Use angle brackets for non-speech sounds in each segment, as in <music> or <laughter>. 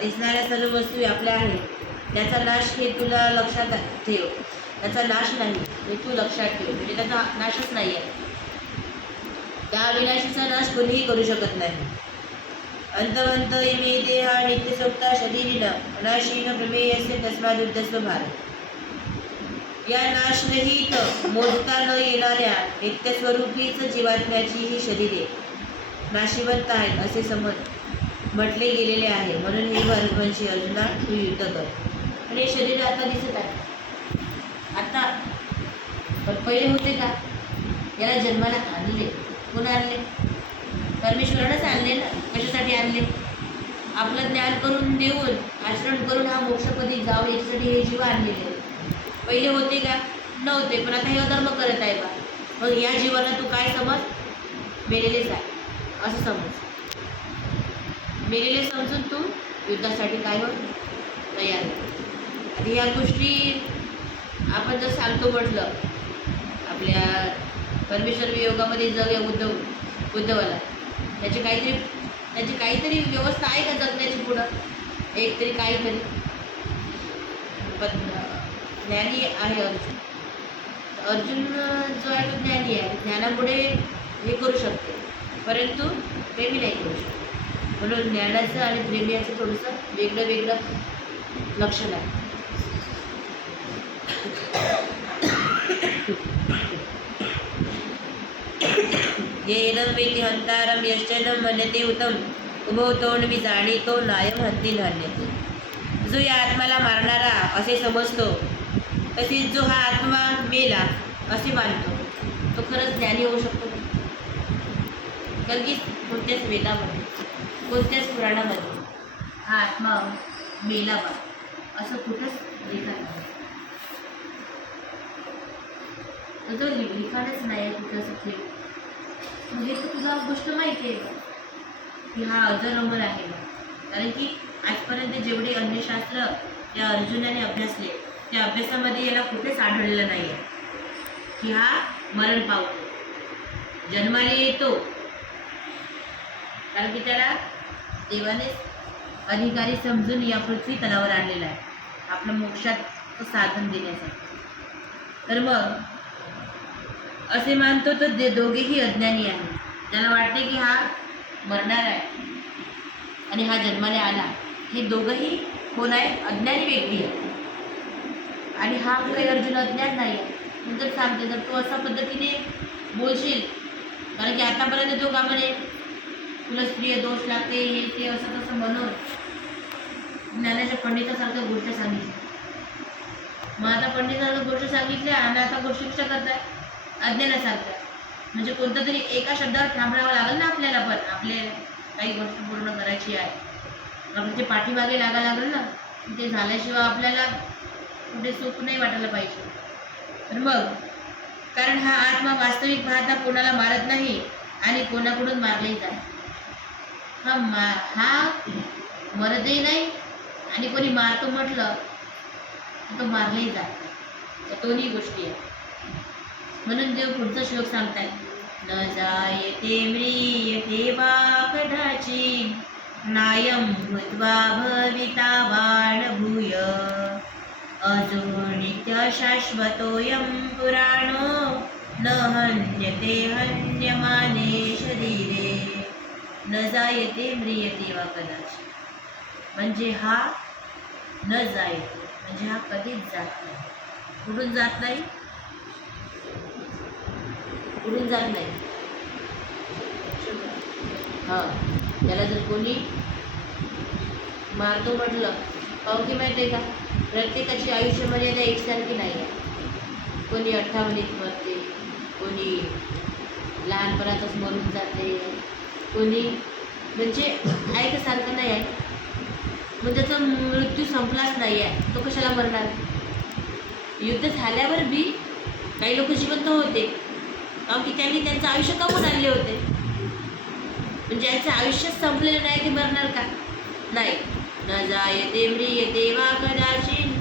दिसणाऱ्या सर्व वस्तू आपल्या आहेत त्याचा नाश हे तुला लक्षात ठेव. त्याचा नाश नाही हे तू लक्षात ठेव. म्हणजे त्याचा नाशच नाही आहे त्या अविनाशीचा नाश कोणीही करू शकत नाही. अंतवंत इमे देहा नित्यसोक्ता शरीरिन अनाशीन प्रमेयस्य तस्मादुद्धस्व भारत या नाशरहित मोजता न येणाऱ्या नित्यस्वरूपीच जीवात्म्याची ही शरीरे नाशिवंत आहेत असे समज. म्हटले गेलेले आहे. म्हणून हे भरतवंशी अर्जुना तू युद्ध कर. आणि हे शरीर आता दिसत आहे. आता पण पहिले होते का? याला जन्माला आणले. कोण आणले? परमेश्वरानंच आणले ना? कशासाठी आणले? आपलं ज्ञान करून देऊन आचरण करून हा मोक्षपदी जावं याच्यासाठी हे जीव आणलेले पहिले होते का? नव्हते पण आता हे अधर्म करत आहे बा. मग या जीवाला तू काय समज? मेलेलेच आहे. असं समज. मेलेले समजून तू युद्धासाठी काय हो तयार हो. आता ह्या गोष्टी आपण जर सांगतो म्हटलं आपल्या परमेश्वर योगामध्ये जाऊया उद्धव उद्धवाला त्याची काहीतरी त्याची काहीतरी व्यवस्था आहे का जगण्याची पुढं? एक तरी काहीतरी पण ज्ञानी आहे अर्जुन. अर्जुन जो आहे तो ज्ञानी आहे. ज्ञानामुळे हे करू शकते. परंतु प्रेमी नाही करू शकत. म्हणून ज्ञानाचं आणि प्रेमियाचं थोडंसं वेगळं वेगळं लक्षण आहे येन वेति हंतारम यश्चन म्हणते उत्तम उभो तोंड मी जाणी तो नायम हत्ती धान्यते. जो या आत्म्याला मारणारा असे समजतो तसेच जो हा आत्मा मेला असे मानतो. तो खरंच ज्ञानी होऊ शकतो. कारण की कोणत्याच वेदामध्ये. कोणत्याच पुराणामध्ये. हा आत्मा मेला बा असं कुठंच लिखाण नाही. तो लिखाणच नाही आहे कुठं असं मग हे तर तुला गोष्ट माहिती आहे. का की हा अजर अमर आहे. कारण की आजपर्यंत जेवढे अन्यशास्त्र या अर्जुनाने अभ्यासले त्या अभ्यासामध्ये याला कुठेच आढळलं नाही. आहे की हा मरण पावतो. जन्माला येतो. कारण की त्याला देवाने अधिकारी समजून या पृथ्वी तलावर आणलेला आहे. आपलं मोक्षात साधन देण्यासाठी तर मग असे मानतो तर दे दोघेही अज्ञानी आहे त्याला वाटते की हा मरणार आहे आणि हा जन्माला आला. हे दोघंही कोण आहे? अज्ञानी व्यक्ती आहे आणि हा काही अर्जुन अज्ञान नाही आहे. नंतर सांगते जर तू अशा पद्धतीने बोलशील कारण की आतापर्यंत तो का म्हणे तुला स्त्रिय दोष लागते हे ते असं तसं म्हणून ज्ञानाच्या पंडितासारख्या गोष्ट सांगितल्या मग आता पंडितासारख्या गोष्ट सांगितल्या आणि आता गोष्टी कशा करताय अज्ञानासारख्या म्हणजे कोणतं तरी एका शब्दावर थांबवावं लागेल ना आपल्याला पण. आपले काही गोष्ट पूर्ण करायची आहे. आपल्या ते पाठीमागे लागा लागेल ना ते झाल्याशिवाय आपल्याला कुठे सुख नाही वाटायला पाहिजे. तर मग कारण हा आत्मा वास्तविक पाहता कोणाला मारत नाही आणि कोणाकडून मारले जात हा मा हा मरतही नाही. आणि कोणी मारतो म्हटलं तर तो मारलाही जात नाही. दोन्ही गोष्टी आहेत. म्हणून देव पुढचा श्लोक सांगताय न जायते म्रियते वा कदाची नायम भूत्वा भविता वाण भूय अजो नित्य शाश्वतोऽयं पुराणो न हन्यते हन्यमाने शरीरे. न जायते म्रियते वा कदाचित. म्हणजे हा न जायते म्हणजे हा कधीच जात नाही. कुठून जात नाही? कुठून जात नाही? हां त्याला जर कोणी मारतो म्हटलं काहून की माहिती आहे का? प्रत्येकाची आयुष्य मर्यादा एकसारखी नाही. आहे कोणी अठ्ठावन्नीत मरते कोणी लहानपणातच मरून जाते. कोणी? म्हणजे ऐकसारखं नाही आहे. मग त्याचा मृत्यू संपलाच नाही आहे तो कशाला मरणार? युद्ध झाल्यावर बी काही लोक जिवंत होते. कारण की त्यांनी त्यांचं आयुष्य कमवून आणले होते. म्हणजे याचं आयुष्य संपलेलं नाही ते मरणार का? नाही. न जायते म्रियते वा कदाचित.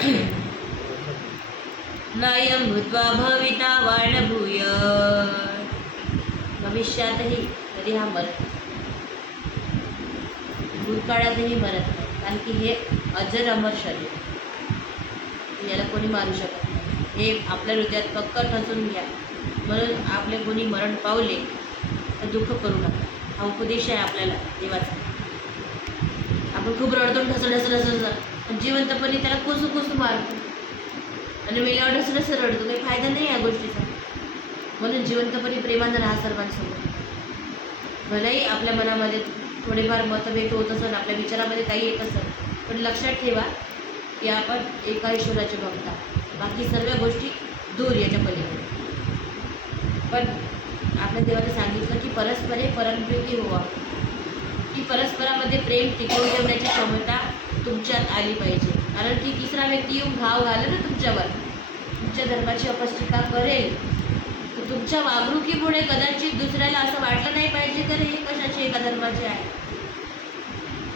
<clears throat> नयम भूत्वा भविता वाणभूय भविष्यातही कधी हा मरत भूतकाळातही मरत नाही. कारण की हे अजर अमर शरीर. याला कोणी मारू शकत नाही. हे आपल्या हृदयात पक्क ठसून घ्या. म्हणून आपले कोणी मरण पावले तर दुःख करू नका. हा उपदेश आहे आपल्याला देवाचा. आपण खूप रडतो आणि ढसं ढसं ढसं पण त्याला कुसू कुसू मारतो. आणि वेळेवर ढसं ढसं रडतो. काही फायदा नाही या गोष्टीचा. म्हणून जिवंतपणी प्रेमानं राहा सर्वांसोबत भलेही आपल्या मनामध्ये थोडेफार मतभेद होत असेल आपल्या विचारामध्ये काही येत असेल पण लक्षात ठेवा की आपण एका ईश्वराचे भक्ता बाकी सर्व गोष्टी दूर याच्या पलीकडे. पण आपल्या देवाने सांगितलं की परस्परे परमप्रीती व्हावा. की परस्परामध्ये प्रेम टिकवून ठेवण्याची क्षमता तुमच्यात आली पाहिजे. कारण की तिसरा व्यक्ती येऊन घाव घालेल ना तुमच्यावर. तुमच्या धर्माची अपस्थिता करेल? तुमच्या वागणुकीमुळे कदाचित दुसऱ्याला असं वाटलं नाही पाहिजे तर हे कशाचे एका धर्माचे आहे?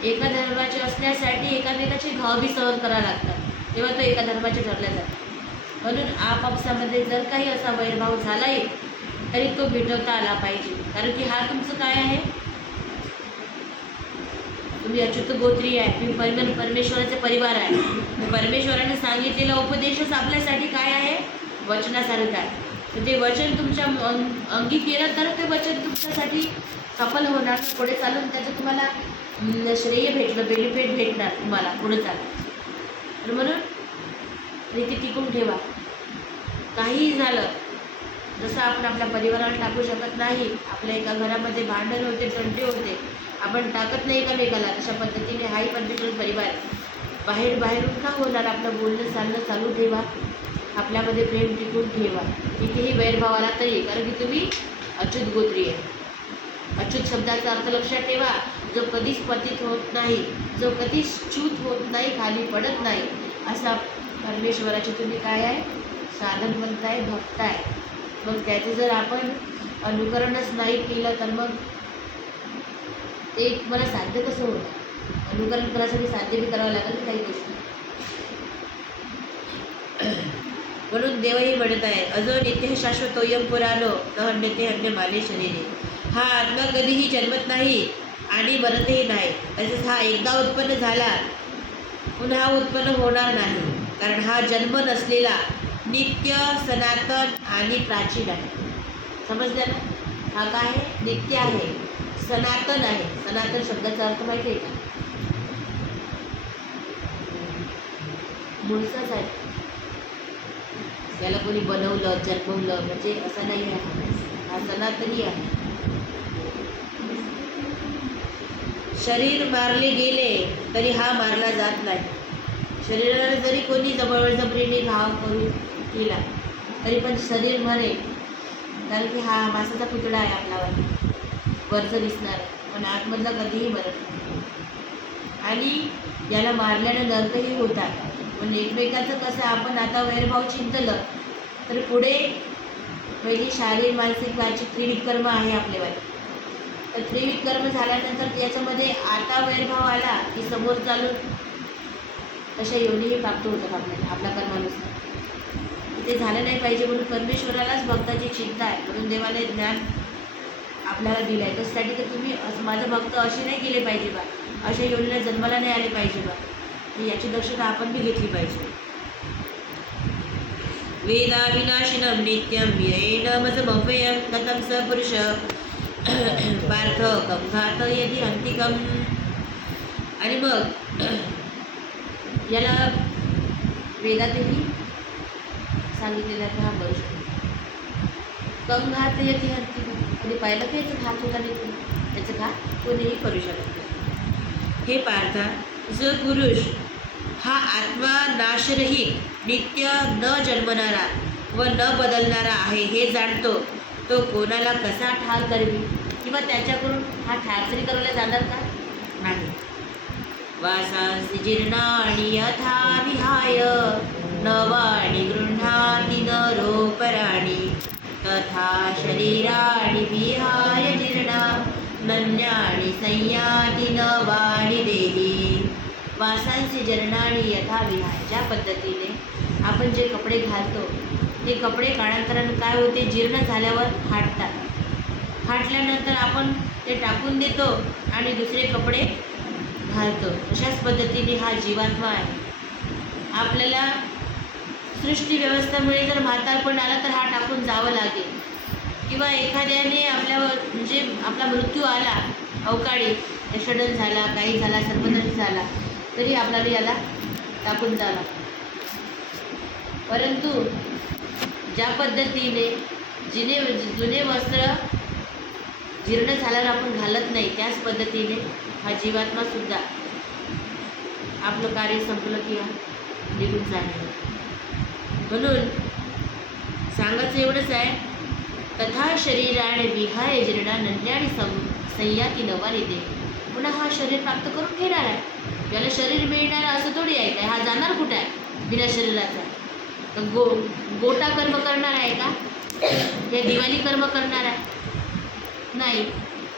एका धर्माचे असण्यासाठी एकामेकाचे घाव बी सहन करावं लागतात. तेव्हा तो एका धर्माचे ठरल्या जातात म्हणून आपापसामध्ये जर काही असा वैरभाव झालाही तरी तो मिटवता आला पाहिजे. कारण की हा तुमचं काय आहे? तुम्ही अच्युत गोत्री आहे तुम्ही परम परमेश्वराचे परिवार आहे. परमेश्वराने सांगितलेला उपदेशच आपल्यासाठी काय आहे? वचनासारखं आहे. तर ते वचन तुमच्या अंग- अंगी केलं तर ते वचन तुमच्यासाठी सफल होणार पुढे चालून त्याचं तुम्हाला श्रेय भेटलं बेनिफिट भेटणार तुम्हाला पुढे चालून. तर म्हणून रीती टिकून ठेवा. काहीही झालं जसं आपण आपल्या परिवाराला टाकू शकत नाही आपल्या एका घरामध्ये भांडण होते तंटे होते आपण टाकत नाही एकामेकाला अशा पद्धतीने हाही परमेश्वर परिवार. बाहेर बाहेरून का होणार आपलं बोलणं चालणं चालू ठेवा. आपल्यामध्ये प्रेम टिकून ठेवा. तिथेही वैरभाव आला तरी कारण की तुम्ही अच्युत गोत्री आहे. अच्युत शब्दाचा अर्थ लक्षात ठेवा जो कधीच पतित होत नाही जो कधीच च्युत होत नाही खाली पडत नाही. असा परमेश्वराचे तुम्ही काय आहे? साधन म्हणताय भक्त आहे. मग त्याचं जर आपण अनुकरणच नाही केलं तर मग ते मला साध्य कसं होणार? अनुकरण करायसाठी साध्य बी करावं लागेल काही गोष्टी? म्हणून देवही म्हणत आहे अजो नित्य शाश्वतोयम पुराणो न हन्यते हन्य माले शरीरे. हा आत्मा कधीही जन्मत नाही आणि मरतही नाही. तसेच हा एकदा उत्पन्न झाला पुन्हा उत्पन्न होणार नाही. कारण हा जन्म नसलेला नित्य सनातन आणि प्राचीन आहे. समजलं ना? हा काय आहे? नित्य आहे. सनातन आहे. सनातन शब्दाचा अर्थ माहिती आहे का? मुळचाच आहे याला कोणी बनवलं जन्मवलं म्हणजे असं नाही आहे. हा सनातनी आहे. शरीर मारले गेले तरी हा मारला जात नाही. शरीराला जरी कोणी जबरजबरीने घाव करून केला तरी पण शरीर मरेल. कारण की हा मासाचा पुतळा आहे आपल्यावर वरचं दिसणार पण आतमधला कधीही मरत नाही. आणि याला मारल्यानं नरकही होतात म्हणजे पण एकमेकाचं कसं आपण आता वैरभाव चिंतलं तर पुढे पहिली शारीरिक मानसिक वाचिक त्रिविध कर्म आहे आपल्यावर तर त्रिविध कर्म झाल्यानंतर याच्यामध्ये आता वैरभाव आला की समोर चालून तशा योनीही प्राप्त होतात आपल्याला आपल्या कर्मानुसार. ते झालं नाही पाहिजे म्हणून परमेश्वरालाच भक्ताची चिंता आहे म्हणून देवाने ज्ञान आपल्याला दिलं आहे त्यासाठी तर तुम्ही असं माझं भक्त असे नाही केले पाहिजे बा. अशा योनीला जन्माला नाही आले पाहिजे बा. याची दक्षता आपण बी घेतली पाहिजे वेदाविनाशिनं नित्यं येनमसमव्ययं कथं स पुरुष पार्थ कं घात यदि अंतिकम आणि मग याला वेदातही सांगितलेलं आहे हा शकतो कम घात यदि अंतिकम कधी पाहिलं की याचं घात होता नाही त्याचं घात कोणीही करू शकत नाही. हे पार्था जो पुरुष हा आत्मा नाशरहित नित्य न जन्मणारा व न बदलणारा आहे हे जाणतो. तो कोणाला कसा ठार करवी? किंवा त्याच्याकडून हा ठार तरी करायला जाणार का? नाही. वासांसी जीर्णानि यथा विहाय नवाणी गृह्णाति नरोपराणि तथा शरीराणि विहाय जीर्णा नन्याणि संयाति नवाणि देही। वासांचे जरणाणी यथा ज्या पद्धतीने आपण जे कपडे घालतो ते कपडे काळांतरानं काय होते? जीर्ण झाल्यावर फाटतात. फाटल्यानंतर आपण ते टाकून देतो आणि दुसरे कपडे घालतो. अशाच पद्धतीने हा जीवात्मा आहे. आपल्याला सृष्टी व्यवस्थेमुळे जर म्हातारपण आला तर हा टाकून जावं लागेल. किंवा एखाद्याने आपल्यावर म्हणजे आपला मृत्यू आला अवकाळी ॲक्सिडंट झाला काही झाला सर्पदंश झाला तरी आपल्याला याला टाकून जावं लागतं. परंतु ज्या पद्धतीने जिने जुने वस्त्र जीर्ण झाल्यावर आपण घालत नाही त्याच पद्धतीने हा जीवात्मासुद्धा आपलं कार्य संपलं किंवा निघून जाणार म्हणून सांगायचं एवढंच आहे तथा शरीराने विहाय जीर्णा नन्याने सं संयाती नवाने दे पुन्हा हा शरीर प्राप्त करून घेणार आहे. याला शरीर मिळणार असं थोडी आहे काय? हा जाणार कुठं आहे? बिना शरीराचा. तर गो गोटा कर्म करणार आहे का? हे दिवाळी कर्म करणार आहे? नाही.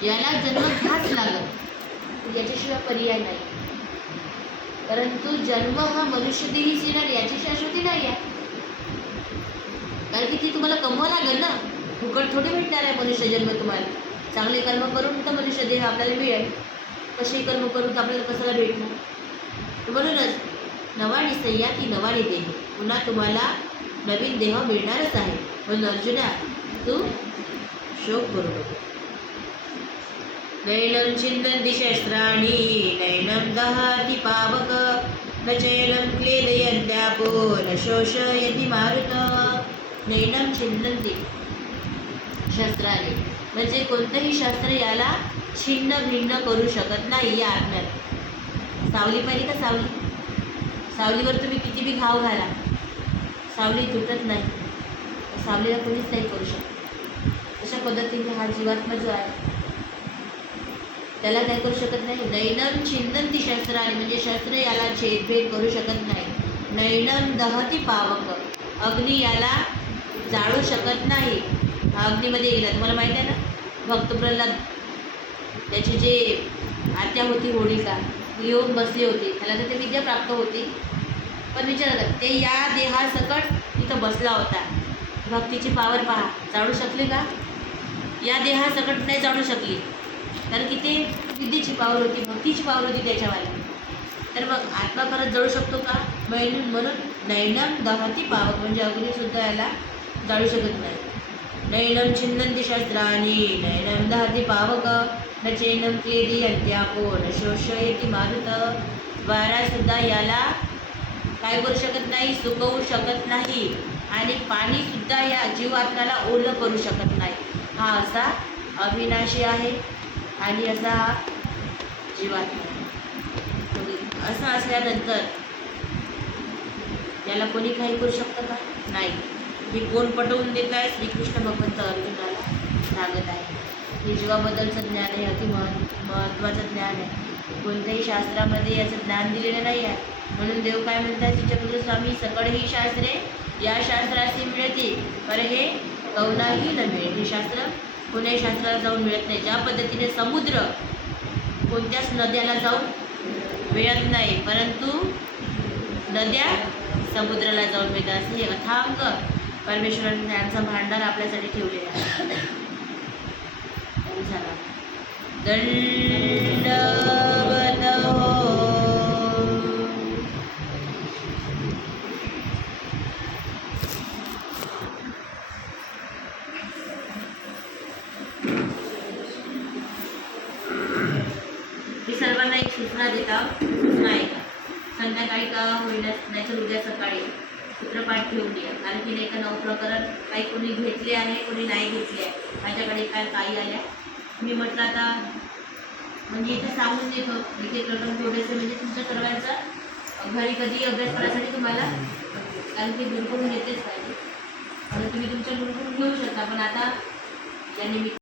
याला जन्म घ्याच लागत. याच्याशिवाय पर्याय नाही. परंतु जन्म हा मनुष्य देहीच येणार याची शाश्वती नाही आहे. कारण की ती तुम्हाला कमवा लागेल ना? फुकट थोडी भेटणार आहे मनुष्य जन्म तुम्हाला. चांगले कर्म करून तर मनुष्य देह आपल्याला मिळेल. कसेही कर्म करून तर आपल्याला कशाला भेटणार? तर म्हणूनच नवाणी की नवाणी देह. पुन्हा तुम्हाला नवीन देह मिळणारच आहे. म्हणून अर्जुना तू शोक करू नको. नैनं छिन्दन्ति शस्त्राणि नैनं दहति पावक न चैनं क्लेदयन्त्यापो न शोषयति मारुत. नैनं छिन्दन्ति शस्त्राणि. म्हणजे कोणतंही शस्त्र याला छिन्न भिन्न करू शकत नाही या आत्म्यात सावली पाहिजे का सावली? सावलीवर तुम्ही किती बी घाव घाला. सावली तुटत नाही. सावलीला कोणीच नाही करू शकत. अशा पद्धतीने हा जीवात्मा जो आहे त्याला काय करू शकत नाही. नैनम छिंदन ती आहे. म्हणजे शस्त्र याला छेदभेद करू शकत नाही. नैनम दहती पावक. अग्नी याला जाळू शकत नाही. अग्नीमध्ये गेला तुम्हाला माहिती आहे ना भक्त प्रल्हाद त्याची जे आत्या होती होळिका ती येऊन बसली होती. त्याला तर ते विद्या प्राप्त होती. पण विचार ते या देहासकट तिथं बसला होता. भक्तीची पावर पहा. जाणू शकली का? या देहासकट नाही जाणू शकली. कारण की ते विद्येची पावर होती भक्तीची पावर होती त्याच्यावाली. तर मग आत्मा खरंच जळू शकतो का? म्हणून म्हणून नैनम दहाती पावक. म्हणजे अग्नीसुद्धा याला जाळू शकत नाही. नैनं छिन्दन्ति शस्त्राणि नैनं दहति पावक न चैनं क्लेदी यंत्यापो न शोषयति मारुत। वारासुद्धा याला काय करू शकत नाही सुकवू शकत नाही आणि पाणीसुद्धा या जीवात्म्याला ओलं करू शकत नाही. हा असा अविनाशी आहे आणि असा हा जीवात्मा असं असल्यानंतर याला कोणी काही करू शकतं का? नाही. हे कोण पटवून देत आहे? श्रीकृष्ण भगवंत अर्जुनाला सांगत आहे. हे जीवाबद्दलचं ज्ञान आहे अति मह महत्त्वाचं ज्ञान आहे. कोणत्याही शास्त्रामध्ये याचं ज्ञान दिलेलं नाही आहे. म्हणून देव काय म्हणतात? चित्रपुत्र स्वामी सकळ ही शास्त्रे या शास्त्राशी मिळते पर हे कवनाही न मिळेल. हे शास्त्र कोण्याही शास्त्राला जाऊन मिळत नाही. ज्या पद्धतीने समुद्र कोणत्याच नद्याला जाऊन मिळत नाही परंतु नद्या समुद्राला जाऊन मिळतात. असं हे अथांग परमेश्वराने ज्ञानचं भांडार आपल्यासाठी ठेवलेलं आहे. झाला. हो. मी सर्वांना एक सूचना देता सूचना ऐका. का संध्याकाळी का होईना नाहीतर उद्या सकाळी. चित्रपाठ ठेवून द्या कारण की नाही का नऊ प्रकरण काही कोणी घेतले आहे कोणी नाही घेतले आहे. माझ्याकडे काय काही आल्या? मी म्हटलं आता म्हणजे इथं सांगून देतो. एक प्रकरण थोडेसे म्हणजे तुमच्या सर्वांचा घरी कधी अभ्यास करायसाठी तुम्हाला कारण की गुरुकडून येतेच पाहिजे. आणि तुम्ही तुमच्या गुरुकडून घेऊ शकता पण आता या निमित्त